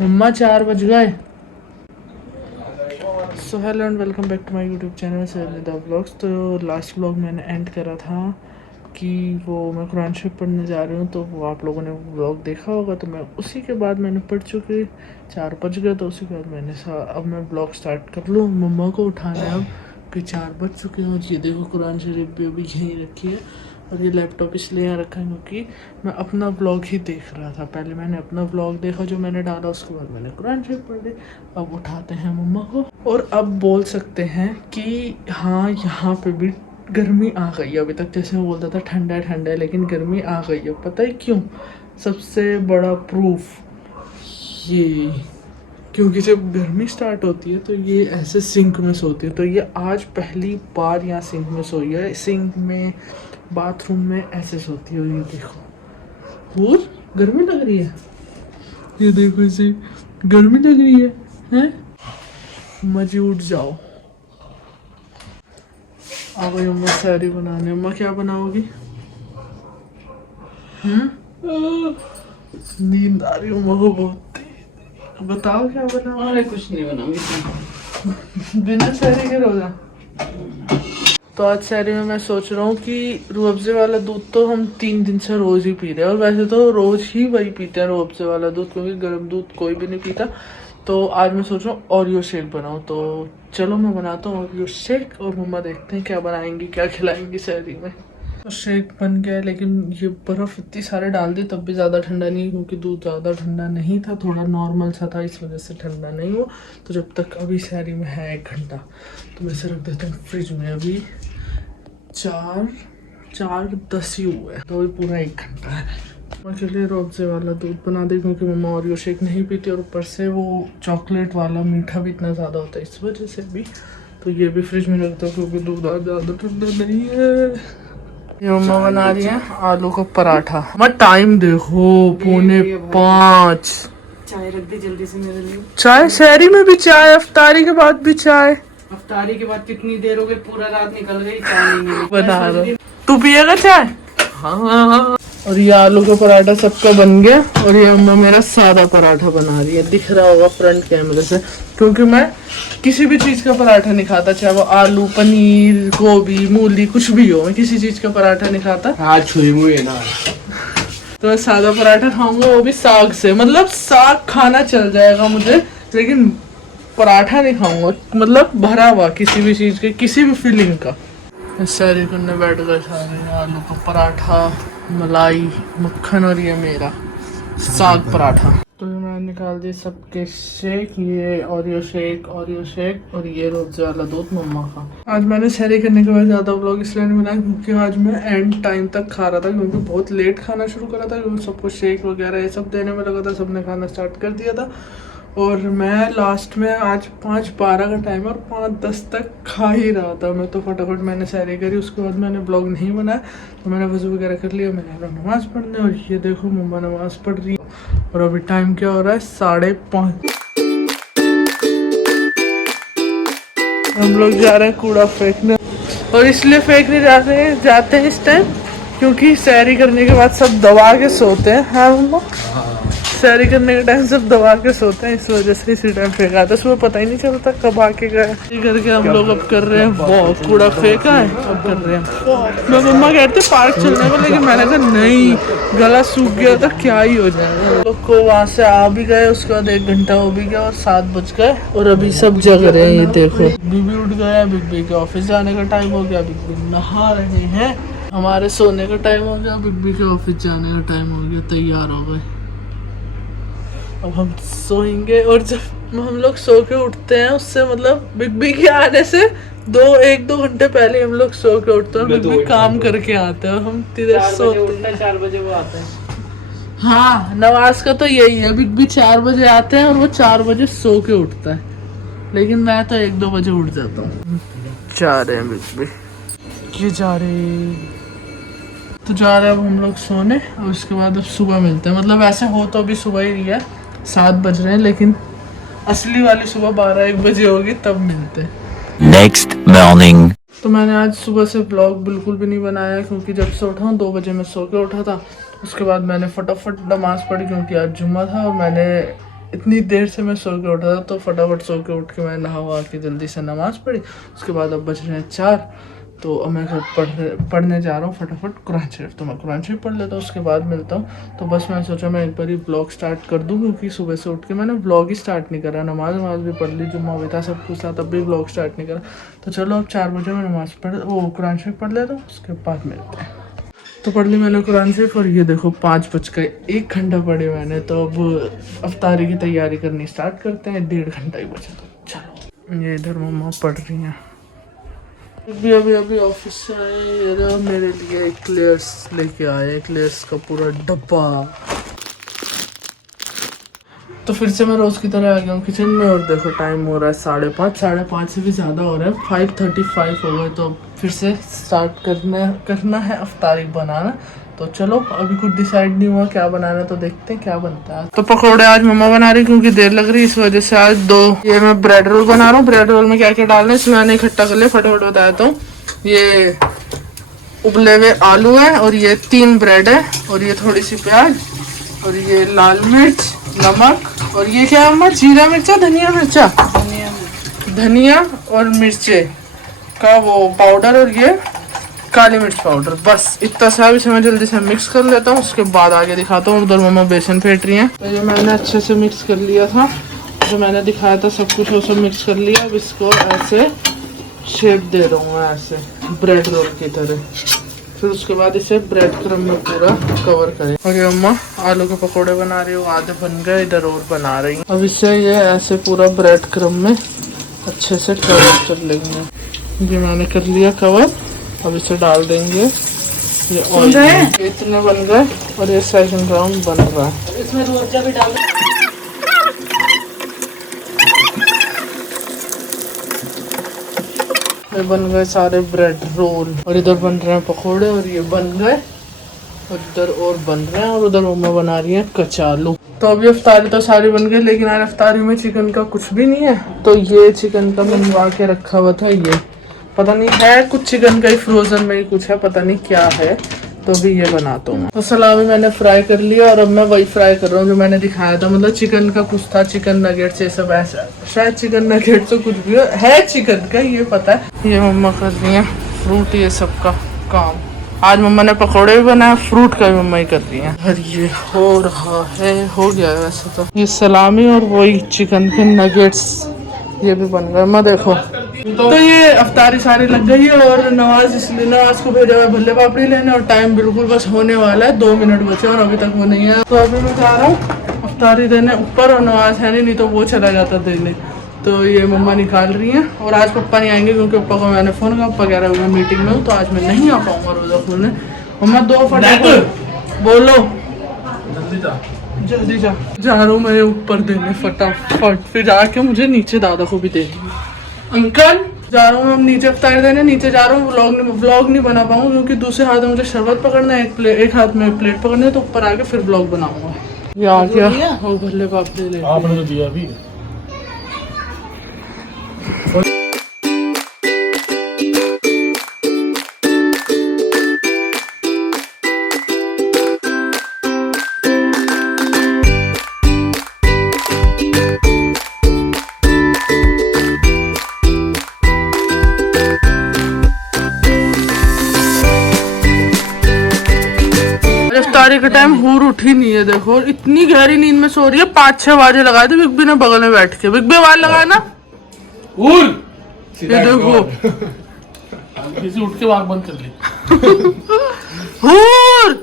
मम्मा 4 बज गए। So hello and welcome back to my YouTube channel Syeda vlogs. तो last vlog मैंने एंड करा था कि वो मैं कुरान शरीफ पढ़ने जा रही हूँ, तो वो आप लोगों ने व्लॉग देखा होगा। तो मैं उसी के बाद मैंने पढ़ चुके 4 बज गए, तो उसी के बाद मैंने अब मैं व्लॉग स्टार्ट कर लूँ। मम्मा को उठाना है अब कि 4 बज चुके हैं। और ये देखो कुरान शरीफ भी अभी यहीं रखी है, और ये लैपटॉप इसलिए यहाँ रखा है क्योंकि मैं अपना व्लॉग ही देख रहा था। पहले मैंने अपना व्लॉग देखा जो मैंने डाला, उसके बाद मैंने कुरान शरीफ पढ़ ली। अब उठाते हैं मम्मा को, और अब बोल सकते हैं कि हाँ यहाँ पे भी गर्मी आ गई है। अभी तक जैसे मैं बोलता था ठंडा है ठंडा है, लेकिन गर्मी आ गई है। पता है क्यों? सबसे बड़ा प्रूफ ये, क्योंकि जब गर्मी स्टार्ट होती है तो ये ऐसे सिंक में सोती है। तो ये आज पहली बार यहाँ सिंक में सोई है। सिंक में, बाथरूम में ऐसे सोती है। और ये देखो, और गर्मी लग रही है, ये देखो इसे गर्मी लग रही है, हैं? मजी उठ जाओ। आ गई अम्मा सैरी बनाने। अम्मा क्या बनाओगी? नींद आ रही अम्मा को बहुत। बताओ क्या बनाओ? अरे कुछ नहीं बनाऊंगी बिना सैरी के रोजा। तो आज सैरी में मैं सोच रहा हूँ कि रूह अफ़ज़े वाला दूध तो हम 3 दिन से रोज़ ही पी रहे हैं, और वैसे तो रोज़ ही वही पीते हैं रूह अफ़ज़े वाला दूध, क्योंकि गर्म दूध कोई भी नहीं पीता। तो आज मैं सोच रहा हूँ ओरियो शेक बनाऊँ। तो चलो मैं बनाता हूँ ओरियो शेक, और मम्मा देखते हैं क्या बनाएंगी, क्या खिलाएंगी सैरी में। तो शेक बन गया, लेकिन ये बर्फ़ इतनी सारे डाल दी तब भी ज़्यादा ठंडा नहीं, क्योंकि दूध ज़्यादा ठंडा नहीं था, थोड़ा नॉर्मल सा था, इस वजह से ठंडा नहीं हुआ। तो जब तक अभी सैरी में है 1 घंटा, तो मैं इसे रख देता हूँ फ्रिज में। अभी 4:10 ही हुआ है, तो अभी पूरा 1 घंटा है। मम्मा के लिए रूह अफ़ज़े वाला दूध बना दे, क्योंकि मम्मा ओरियो शेक नहीं पीती, और ऊपर से वो चॉकलेट वाला मीठा भी इतना ज़्यादा होता है, इस वजह से भी। तो ये भी फ्रिज में रखता हूँ, क्योंकि दूध आज ज़्यादा ठंडा नहीं है। ये मम्मा बना रही है आलू का पराठा। मैं टाइम देखो 4:45। चाय रख दी जल्दी से मेरे लिए। चाय? शहरी में भी चाय? अफ्तारी के बाद भी चाय? अफ्तारी के बाद कितनी देर हो गई, पूरा रात निकल गई, चाय नहीं मिली। बना रहा। तू पिएगा चाय? हाँ। और ये आलू का पराठा सबका बन गया, और ये अम्मा मेरा सादा पराठा बना रही है, दिख रहा होगा फ्रंट कैमरे से। क्योंकि मैं किसी भी चीज़ का पराठा नहीं खाता, चाहे वो आलू, पनीर, गोभी, मूली, कुछ भी हो, मैं किसी चीज़ का पराठा नहीं खाता। आज छुई मुई है ना, तो मैं सादा पराठा खाऊंगा, वो भी साग से। मतलब साग खाना चल जाएगा मुझे, लेकिन पराठा नहीं खाऊंगा, मतलब भरा हुआ किसी भी चीज़ के, किसी भी फीलिंग का। सैरी करने बैठ गए सारे। आलू का पराठा, मलाई, मक्खन, और ये मेरा साग पराठा। तो मैं निकाल दी सबके शेक, ये ओरियो शेक, ओरियो शेक, और ये रूह अफ़ज़े वाला दूध मम्मा का। आज मैंने सैरी करने के बाद ज़्यादा व्लॉग इसलिए नहीं बनाया, क्योंकि आज मैं एंड टाइम तक खा रहा था, क्योंकि बहुत लेट खाना शुरू करा था, क्योंकि सबको शेक वगैरह ये सब देने में लगा था, सबने खाना स्टार्ट कर दिया था। और मैं लास्ट में आज 5:12 का टाइम है, और 5:10 तक खा ही रहा था मैं। तो फटाफट मैंने सैरी करी, उसके बाद मैंने ब्लॉग नहीं बनाया। तो मैंने वज़ू वगैरह कर लिया, मैंने नमाज़ पढ़ने, और ये देखो मम्मा नमाज़ पढ़ रही है। और अभी टाइम क्या हो रहा है? 5:30। हम लोग जा रहे हैं कूड़ा फेंकने, और इसलिए फेंकने जाते हैं इस टाइम, क्योंकि सैरी करने के बाद सब दबा के सोते हैं। हाँ मम्मा, सैरी करने के टाइम सब दबा के सोते हैं, इस वजह से इसी टाइम फेंका था। सुबह पता ही नहीं चलता कब आके गए। ये करके हम लोग अब कर रहे हैं बहुत कूड़ा फेंका है, अब कर रहे हैं। मैं मम्मा कहते पार्क चलने को, लेकिन मैंने कहा नहीं, गला सूख गया तो क्या ही हो जाएगा। हम लोग को वहाँ से आ भी गए, उसके बाद 1 घंटा हो भी गया, और 7 बज गए, और अभी सब जग रहे हैं। ये देखो बीबी उठ गया, बिग बी के ऑफिस जाने का टाइम हो गया, बिग बी नहा रहे हैं, हमारे सोने का टाइम हो गया, बिग बी के ऑफिस जाने का टाइम हो गया, तैयार हो गए। अब हम सोएंगे, और जब हम लोग सो के उठते हैं, उससे मतलब बिग बी के आने से 1-2 घंटे पहले हम लोग सो के उठते हैं, बिग बी काम करके आते हैं, और हम तिधर सोते हैं। 4 बजे वो आते हैं। हाँ, नवाज का तो यही है, बिग बी 4 बजे आते हैं, और वो 4 बजे सो के उठता है, लेकिन मैं तो 1-2 बजे उठ जाता हूँ। जा रहे हैं बिग बी, ये जा रहे, तो जा रहे हैं अब हम लोग सोने, और उसके बाद अब सुबह मिलते हैं। मतलब ऐसे हो तो अभी सुबह ही रही है, 7 बज रहे हैं, लेकिन असली वाली सुबह 12-1 बजे होगी, तब मिलते हैं। Next morning. तो मैंने आज सुबह से ब्लॉग बिल्कुल भी नहीं बनाया, क्योंकि जब से उठा हूँ 2 बजे मैं सो के उठा था। उसके बाद मैंने फटाफट नमाज़ पढ़ी, क्योंकि आज जुम्मा था, और मैंने इतनी देर से मैं सो के उठा था, तो फटाफट सो के उठ के मैं नहा वहा के जल्दी से नमाज़ पढ़ी। उसके बाद अब बज रहे हैं 4, तो अब मैं घर पढ़ने जा रहा हूँ फटाफट कुरान शरीफ। तो मैं कुरान शरीफ पढ़ लेता हूँ, उसके बाद मिलता हूँ। तो बस मैं सोचा मैं एक बार ही ब्लॉग स्टार्ट कर दूँ, क्योंकि सुबह से उठ के मैंने ब्लॉग ही स्टार्ट नहीं करा। नमाज भी पढ़ ली, जुम्मा भी था, सब कुछ था, तब भी ब्लॉग स्टार्ट नहीं करा। तो चलो अब 4 बजे मैं नमाज़ कुरान शरीफ पढ़ लेता हूँ, उसके बाद मिलते हैं। तो पढ़ ली मैंने कुरान शरीफ, और ये देखो 5 बज गए, 1 घंटा पढ़े मैंने। तो अब अफ्तारी की तैयारी करनी स्टार्ट करते हैं, 1.5 घंटा ही बचा। तो चलो, ये इधर मम्मा पढ़ रही हैं। अभी ऑफिस से आए, मेरे लिए क्लेयर्स लेके आए, क्लेयर्स का पूरा डब्बा। तो फिर से मैं रोज़ की तरह आ गया हूँ किचन में, और देखो टाइम हो रहा है 5:30 से भी ज़्यादा हो रहा है, 5:35 हो गए। तो फिर से स्टार्ट करना है अफ्तारी बनाना। तो चलो, अभी कुछ डिसाइड नहीं हुआ क्या बनाना, तो देखते हैं क्या बनता है। तो पकौड़े आज मम्मा बना रही, क्योंकि देर लग रही, इस वजह से आज 2 ये मैं ब्रेड रोल बना रहा हूँ। ब्रेड रोल में क्या क्या डालना है इसमें मैंने इकट्ठा कर लिया, फटाफट बता देता हूँ। ये उबले हुए आलू है, और ये 3 ब्रेड है, और ये थोड़ी सी प्याज, और ये लाल मिर्च, नमक, और ये क्या अम्मा, जीरा मिर्चा, धनिया और मिर्चे का वो पाउडर, और ये काली मिर्च पाउडर। बस इतना सा, इसे मैं जल्दी से मिक्स कर लेता हूँ, उसके बाद आगे दिखाता हूँ। उधर मम्मा बेसन फेंट रही हैं। तो ये मैंने अच्छे से मिक्स कर लिया था, जो मैंने दिखाया था सब कुछ वो सब मिक्स कर लिया। अब इसको ऐसे शेप दे रहा हूँ मैं, ऐसे ब्रेड रोल की तरह। फिर उसके बाद इसे ब्रेड क्रम में पूरा कवर करें। और ये अम्मा आलू के पकोड़े बना रही हूँ, आधे बन गए, इधर और बना रही हूँ। अब इसे ये ऐसे पूरा ब्रेड क्रम में अच्छे से कवर कर लेंगे। ये मैंने कर लिया कवर, अब इसे डाल देंगे। ये ऑयल इतने बन गए, और ये सेकंड राउंड बन रहा है। इसमें रोजा भी डाल। ये बन गए सारे ब्रेड रोल, और इधर बन रहे हैं पकोड़े, और ये बन गए, और इधर और बन रहे हैं, और उधर मम्मा बना रही है कचालू। तो अभी अफ्तारी तो सारी बन गई, लेकिन आज अफ्तारी में चिकन का कुछ भी नहीं है। तो ये चिकन का मंगवा के रखा हुआ था, ये पता नहीं है कुछ चिकन का ही, फ्रोजन में ही कुछ है, पता नहीं क्या है। तो अभी ये बनाता हूँ। तो सलामी मैंने फ्राई कर लिया, और अब मैं वही फ्राई कर रहा हूँ जो मैंने दिखाया था। मतलब चिकन का कुछ था, चिकन नगेट्स ये सब, ऐसा शायद चिकन नगेट्स तो कुछ भी है चिकन का, ये पता है। ये मम्मा कर रही है फ्रूट ये सब का काम। आज मम्मा ने पकौड़े भी बनाए, फ्रूट का भी मम्मा ही कर रही है। और ये हो रहा है, हो गया है वैसे तो। ये सलामी और वही चिकन के नगेट्स ये भी बन गए। मैं देखो, तो ये अफ्तारी सारी लग गई है, और नवाज को भेजा हुआ भल्ले पापड़ी लेने, और टाइम बिल्कुल बस होने वाला है, 2 मिनट बचे, और अभी तक वो नहीं है। तो अभी मैं जा रहा हूँ अफ्तारी देने ऊपर, और नवाज है नहीं तो वो चला जाता देने। तो ये मम्मा निकाल रही हैं, और आज पप्पा नहीं आएंगे, क्योंकि पप्पा को मैंने फ़ोन किया, पप्पा कह रहे हैं मीटिंग में हूँ, तो आज मैं नहीं आ पाऊँगा रोज़ा खोलने। मम्मा 2 फटाफट बोलो, जल्दी जा रहा हूँ मैं ऊपर देने फटाफट, फिर जाके मुझे नीचे दादा को भी दे अंकल जा रहा हूँ हम नीचे अफ्तारी देने, नीचे जा रहा हूँ। व्लॉग नहीं बना पाऊंगा, क्योंकि दूसरे हाथ में मुझे शरबत पकड़ना है, एक हाथ में प्लेट पकड़नी है, तो ऊपर आके फिर व्लॉग बनाऊंगा। ये आ गया वो भल्ले पापड़ी ले, आपने तो दिया अभी। इफ्तारी के टाइम हूर उठी नहीं है, देखो इतनी गहरी नींद में सो रही है। 5-6 बाजे लगाए थे बिग बी ने बगल में बैठ के। बिग बी आवाज लगाया ना, ये देखो किसी उठ के आँख बंद कर ली। हूर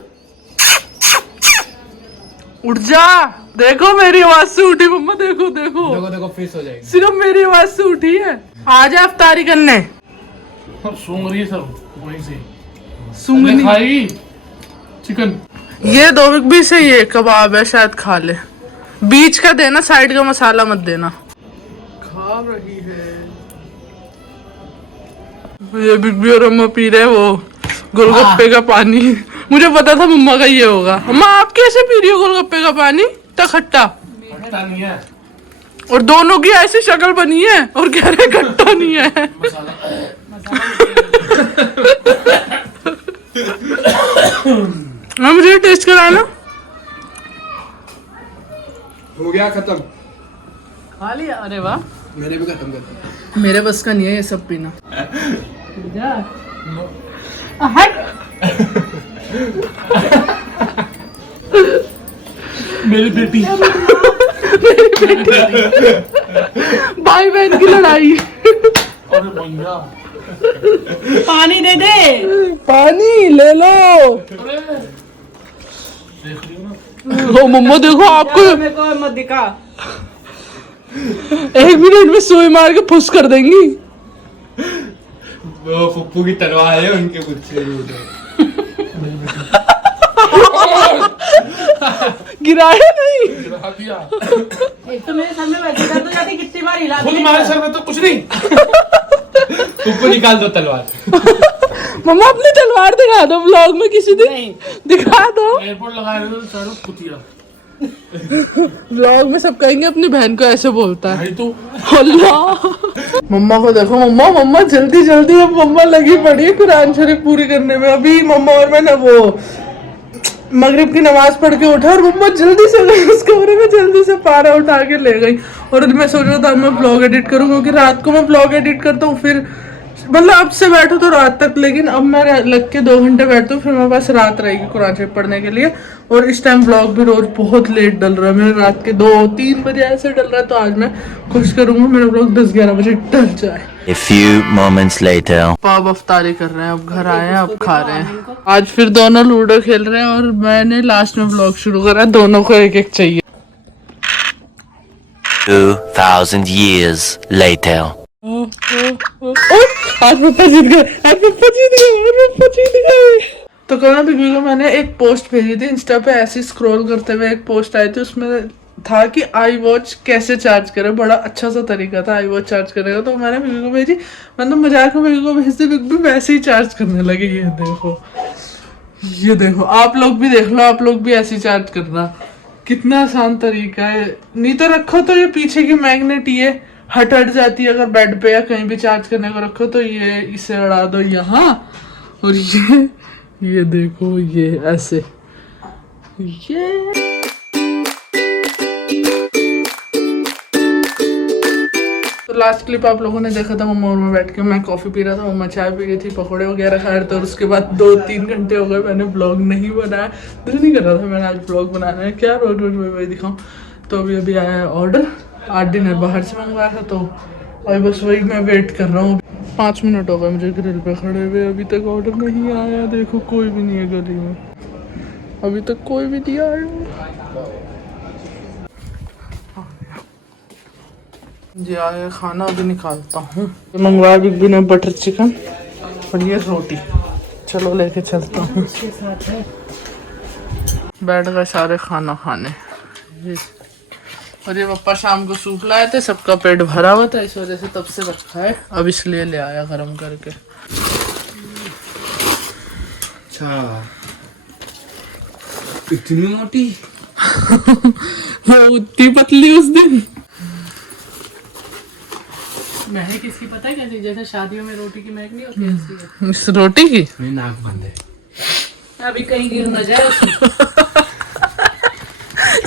उठ जा, देखो मेरी आवाज से उठी मम्मा, देखो देखो देखो देखो फिश हो जाएगी। सिर्फ मेरी आवाज से उठी है। आ जा अफ्तारी करने। सूंघ रही है सब वहीं से, सूंघनी खाएगी चिकन। ये 2 बिग बी से ये कबाब है, शायद खा ले। बीच का देना, साइड का मसाला मत देना। खा रही है ये बिग बी, और अम्मा पी रहे वो गोलगप्पे का पानी। मुझे पता था मम्मा का ये होगा। अम्मा आप कैसे पी रही हो गोलगप्पे का पानी, इतना खट्टा? खट्टा नहीं है, और दोनों की ऐसी शक्ल बनी है, और कह रहे खट्टा नहीं है। मुझे टेस्ट कराना। हो गया खत्म। खा लिया, अरे वाह। मेरे भी खत्म कर। मेरे बस का नहीं है ये सब पीना। मेरी बेटी। भाई बहन की लड़ाई। अरे भैया पानी दे दे। पानी ले लो। देख रही हो ना। ओ मम्मा देखो आपको मेरे को मत दिखा। 1 मिनट में सुई मार के फुस कर देंगी। वो फुप्पू की तलवार है उनके गुस्से में। गिराया नहीं। गिरा दिया। एक तो मेरे सर में वैसे दर्द हो जाती, कितनी बार हिला खुद दी। हमारे सर में तो कुछ नहीं। फुप्पू निकाल दो तलवार। मम्मा अपनी तलवार दिखा दो व्लॉग में किसी दिन। नहीं। दिखा दो। एयरपोर्ट लगाए हुए तो चारों कुतिया। व्लॉग में सब कहेंगे अपनी बहन को ऐसे बोलता है। भाई तू अल्लाह। मम्मा को देखो, मम्मा जल्दी जल्दी अब मम्मा लगी पड़ी है कुरान शरीफ पूरी करने में। अभी मम्मा और मैं ना वो मगरिब की नमाज पढ़ के उठा और मम्मा जल्दी से उस कमरे में जल्दी से पारा उठा के ले गई। और मैं सोच रहा था मैं ब्लॉग एडिट करूँ, क्योंकि रात को मैं ब्लॉग एडिट करता हूँ, फिर मतलब अब से बैठो तो रात तक, लेकिन अब मैं लग के 2 घंटे बैठता हूँ, फिर मेरे पास रात रहेगी कुरान शरीफ पढ़ने के लिए। और इस टाइम ब्लॉग भी रोज बहुत लेट डल रहा है, मेरे रात के 2-3 बजे ऐसे डल रहा है। तो आज मैं कोशिश करूंगा मेरा ब्लॉग 10-11 बजे डल जाए। A few moments later. अब अफ्तारी कर रहे हैं, अब घर आए हैं, अब खा रहे हैं। आज फिर दोनों लूडो खेल रहे हैं और मैंने लास्ट में ब्लॉग शुरू करा, दोनों को एक एक चाहिए। 2000 years later. आज पप्पा जीत गए, आज पप्पा जीत गए, आज पप्पा जीत गए। तो कल ना बिग को मैंने एक पोस्ट भेजी थी इंस्टा पे, ऐसे स्क्रॉल करते हुए एक पोस्ट आई थी, उसमें था कि आई वॉच कैसे चार्ज करे। बड़ा अच्छा सा तरीका था आई वॉच चार्ज करने का। तो मैंने बिग को भेजी, मैंने मजाक में बिग को भेजते, बिग भी वैसे ही चार्ज करने लगे। ये देखो, ये देखो, आप लोग भी देख लो, आप लोग भी ऐसे ही चार्ज करना। कितना आसान तरीका है। नहीं तो रखो तो ये पीछे की मैग्नेट ये हट जाती है, अगर बेड पे या कहीं भी चार्ज करने को रखो तो ये इसे अड़ा दो यहाँ, और ये देखो ये ऐसे, ये तो लास्ट क्लिप आप लोगों ने देखा था मम्मा और मैं बैठ के, मैं कॉफी पी रहा था, मम्मा चाय पी रही थी, पकौड़े वगैरह खा रहे थे। और उसके बाद 2-3 घंटे हो गए मैंने ब्लॉग नहीं बनाया। दिल नहीं कर रहा था मैंने आज ब्लॉग बनाना है, क्या रोज रोज वही दिखाऊं। तो अभी आया है ऑर्डर, 8 डिनर बाहर से मंगवाया था, तो अभी बस वही मैं वेट कर रहा हूँ। 5 मिनट हो गए मुझे ग्रिल पे खड़े हुए, अभी तक ऑर्डर नहीं आया। देखो कोई भी नहीं है गली में, अभी तक कोई भी नहीं आया। जी आया खाना, अभी निकालता हूँ। मंगवाया बिग बी ने बटर चिकन और ये रोटी, चलो लेके चलता हूँ। बैठ गए सारे खाना खाने। और ये पापा शाम को सूप लाए थे, सबका पेट भरा हुआ था, इस वजह से तब से रखा है, अब इसलिए ले आया गरम करके। अच्छा इतनी मोटी। वो उतनी पतली उस दिन। महक इसकी पता है कैसी, जैसे शादियों में रोटी की महक नहीं होती ऐसी है। इस रोटी की मेरी नाक बंद है। अभी कहीं गिर न जाए उसमें।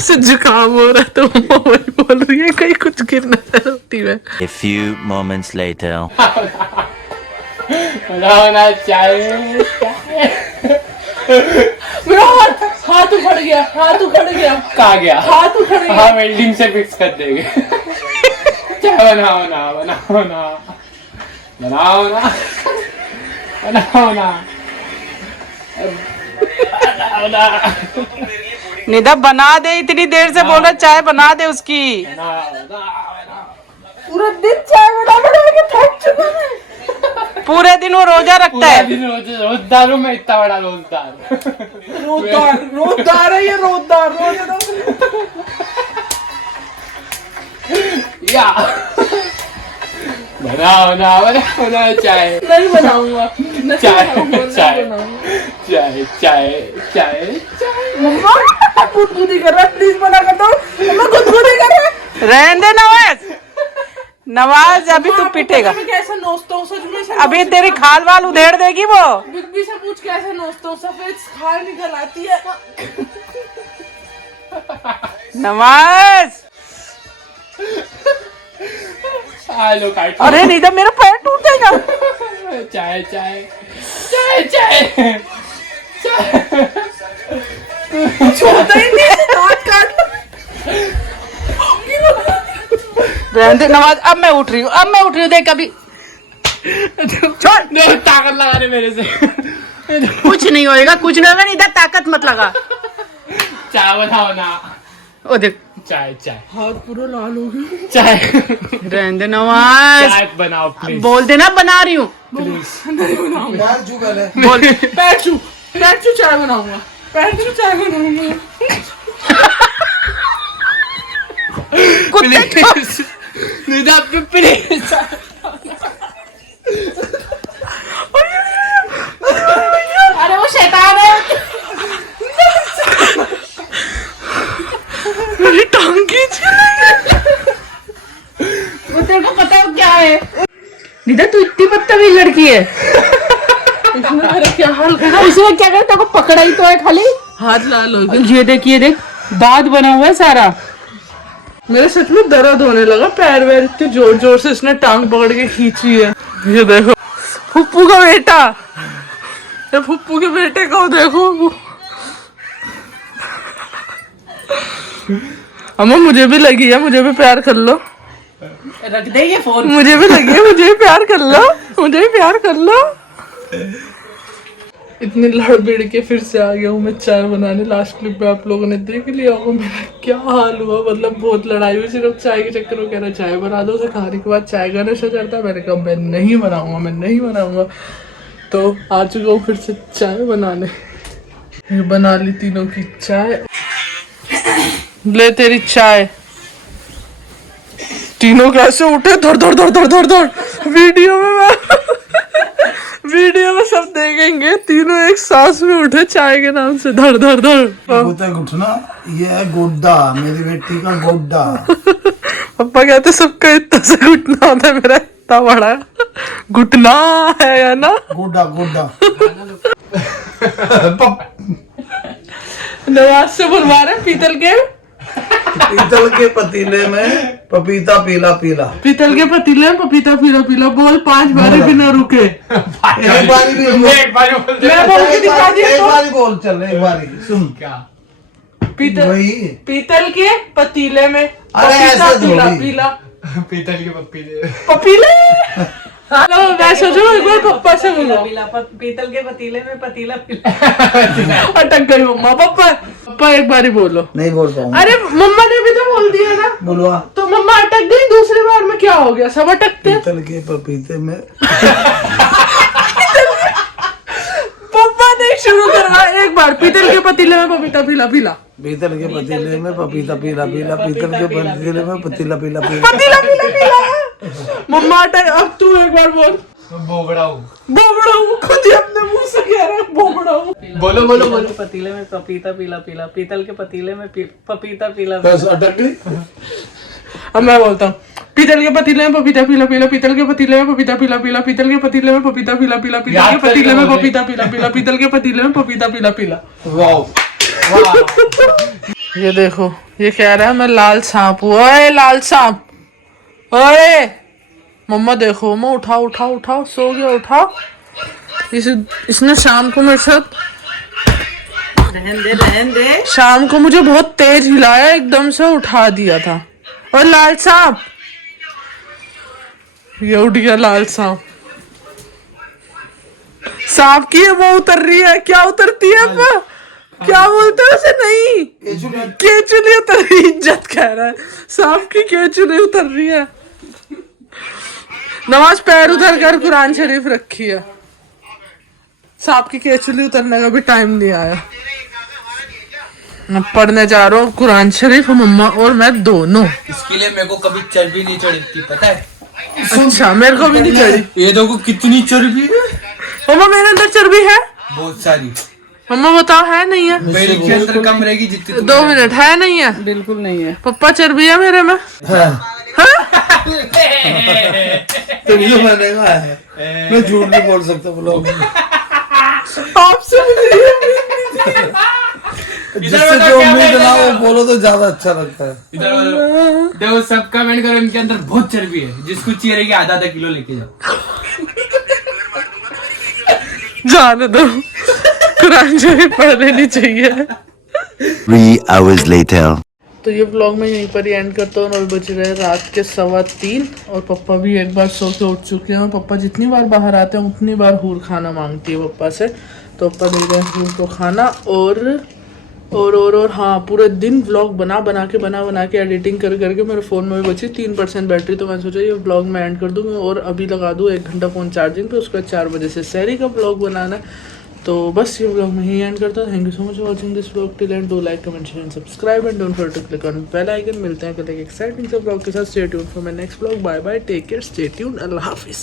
से जुकाम हो रहा है तो मम्मा वही बोल रही है कहीं कुछ गिरना है रोटी में। A few moments later. बनाना चाहिए। मेरा हाथ उखड़ गया, हाथ उखड़ गया, कहाँ गया? हाथ उखड़ गया। हाँ वेल्डिंग से फिक्स कर देंगे। क्या बनाओ ना बनाओ ना बनाओ ना बनाओ ना बनाओ ना। निदा बना दे, इतनी देर से बोला चाय बना दे उसकी। पूरा दिन चाय बना के थक चुका मैं। पूरे दिन वो रोजा रखता है। रोजदार हूँ मैं, इतना बड़ा रोजदार। रोजदार है ये, रोजदार या बनाओ ना बनाओ ना चाय। नहीं बनाऊंगा, चाय चाय चाय चाय चाय चाय। मम्मा गुदगुदी कर रहा है, प्लीज मना कर दो। मम्मा गुदगुदी कर रहा है। रहने दे नवाज, नवाज अभी तू पिटेगा। मैं कैसे नोचता हूँ सच में से। अभी तेरी खाल वाल उधेड़ देगी वो। बिग बी से पूछ कैसे नोचता हूँ, सफेद खाल निकल आती है। नवाज हेलो काट। अरे नहीं तो मेरा पैर टूट जाएगा। चाय चाय चाय चाय छोड़ता ही नहीं, काट काट। रहने दे नवाज, अब मैं उठ रही हूँ, देख अभी। छोड़, ताकत लगा रहे मेरे से। कुछ नहीं होएगा, कुछ नहीं होगा, इधर ताकत मत लगा। चाय बनाओ ना। ओ देख, चाय चाय हाथ पूरा लाल हो गया। चाय रहने दे नवाज, चाय बनाओ प्लीज बोल देना बना रही हूँ। प्लीज। बोल, पैर छू चाय बनाऊंगा, कुत्ते प्लीज निदा प्लीज। अरे वो शैतान है। मेरी टांग खींच के ले गया। वो तेरे को पता है वो क्या है? निदा तू इतनी बदतमीज लड़की है। इसने मेरा क्या हाल करा? उसने क्या करा? तेरे को पकड़ा ही तो है खाली। हाथ लाल हो गया। ये देख दांत बना हुआ है सारा। मेरे सच में दर्द होने लगा, पैर वैर इतने जोर जोर से इसने टांग पकड़ के खींची है। ये देखो फुप्पू का बेटा, ये फुप्पू के बेटे को देखो। अम्मा मुझे भी लगी है, मुझे भी प्यार कर लो। रख दे ये फोन। मुझे भी लगी है, मुझे भी प्यार कर लो, मुझे भी प्यार कर लो। इतनी लड़ भिड़ के फिर से आ गया हूँ मैं चाय बनाने। लास्ट क्लिप में आप लोगों ने देख लिया होगा मेरा क्या हाल हुआ, मतलब बहुत लड़ाई हुई सिर्फ चाय के चक्कर में। कह रहा चाय बना दो, उसे खाने के बाद चाय का नशा चढ़ता है। मैंने कहा मैं नहीं बनाऊंगा। तो आ चुका हूँ फिर से चाय बनाने। ये बना ली तीनों की चाय। ले तेरी चाय। तीनों कैसे उठे, धड़ वीडियो में सब देखेंगे। तीनों एक सांस में उठे चाय के नाम से, धड़ घुटना। ये है गुड्डा, मेरी बेटी का गुड्डा। पापा कहते सबका इतना सा घुटना होता है, मेरा इतना बड़ा घुटना है ना। गुड्डा नवाज से बुलवा रहे पीतल के पतीले में पपीता पीला। पीतल के पतीले में पपीता पीला। बोल 5 बार बिना रुके। एक बारी भी बोल। एक बार बोल दे। मैं बोल के दिखा दिया एक तो। बारी बोल, चल एक बारी सुन। क्या पीतल के पतीले में अरे पपीता ऐसे थोड़ी। पीला। पीतल के पपीले। पपीले। हेलो, मैं सोचो एक बार पप्पा से मिलो। पीतल के पतीले में पतीला पीला। अटक गई मम्मा। पप्पा एक बार ही बोलो। नहीं बोल पाऊंगा। अरे मम्मा ने भी तो बोल दिया ना। बोलवा। तो मम्मा अटक गई, दूसरी बार में क्या हो गया? सब अटकते हैं। पीतल के पपीते में पप्पा ने शुरू करवा एक बार। पीतल के पतीले में पपीता पीला। पीतल के पतीले में पपीता पीला। पीतल के पतीले में पतीला पीला। मम्मा अटक। अब तू एक बार बोल। बोबड़ा हूँ, खुद ही अपने मुंह से कह रहा है बोबड़ा हूँ। बोलो। पतीले में पपीता पीला। पीतल के पतीले में पपीता पीला। बस अटक गई। अब मैं बोलता हूँ पीतल के पतीले में पपीता पीला। पीतल के पतीले में पपीता पीला। पीतल के पतीले में पपीता पीला। पीतल के पतीले में पपीता पीला। पीतल के पतीले में पपीता पीला। वाह। ये देखो, ये कह रहा है मैं लाल सांप हूँ। ओए लाल सांप, ओए मम्मा देखो। मैं उठाओ, सो गया, उठाओ। इसने शाम को मेरे साथ रहन दे। शाम को मुझे बहुत तेज हिलाया, एकदम से उठा दिया था। और लाल सांप, ये उठ गया लाल सांप। सांप की वो उतर रही है। क्या उतरती है वो? क्या बोलते हैं उसे? नहीं, केचुली उतर रही। इज्जत कह रहा है, सांप की केचुली उतर रही है। नमाज पैर उधर कर कुरान शरीफ रखी है। सांप की केचुली उतरने का भी टाइम नहीं आया। मैं पढ़ने जा रहा हूँ कुरान शरीफ, मम्मा और मैं दोनों। इसके लिए मेरे को कभी चर्बी नहीं चढ़ी थी, पता है? अच्छा, मेरे को भी नहीं चढ़ी। ये देखो कितनी चर्बी है। मम्मा मेरे अंदर चर्बी है? बहुत सारी। मम्मा बताओ, है नहीं है? मेरे के अंदर कम रहेगी जितनी 2 मिनट, है नहीं है? बिल्कुल नहीं है। पप्पा चर्बी है मेरे में? तुम जो मैंने कहा है, मैं झूठ नहीं बोल सकता। ब्लॉग आपसे मुझे जिससे जो उम्मीद ना वो बोलो तो ज्यादा अच्छा लगता है। इधर देखो सब कमेंट करो इनके अंदर बहुत चर्बी है, जिसको चाहिए रहेगी आधा आधा किलो लेके जाओ। जाने दो, कुरान शरीफ पढ़ लेनी चाहिए। 3 hours later. तो ये व्लॉग मैं यहीं पर ही एंड करता हूँ और बज रहे हैं रात के 3:15 और पप्पा भी एक बार सो के उठ चुके हैं। और पप्पा जितनी बार बाहर आते हैं उतनी बार हूर खाना मांगती है पप्पा से, तो पप्पा दे रहे हैं हूर को खाना। और हाँ, पूरे दिन व्लॉग बना के एडिटिंग करके मेरे फ़ोन में भी बची 3% बैटरी, तो मैंने सोचा ये व्लॉग मैं एंड कर दूँ और अभी लगा दूँ 1 घंटा फ़ोन चार्जिंग पे। उसके बाद 4 बजे से सहरी का व्लॉग बनाना है। तो बस ये व्लॉग मैं ही एंड करता हूँ। Thank you so much for watching this vlog till end. Do like, comment, share and subscribe and don't forget to click on bell icon. मिलते हैं कल एक एक्साइटिंग से व्लॉग के साथ। Stay tuned for my next vlog. Bye bye, take care, stay tuned, अल्लाह हाफिज़।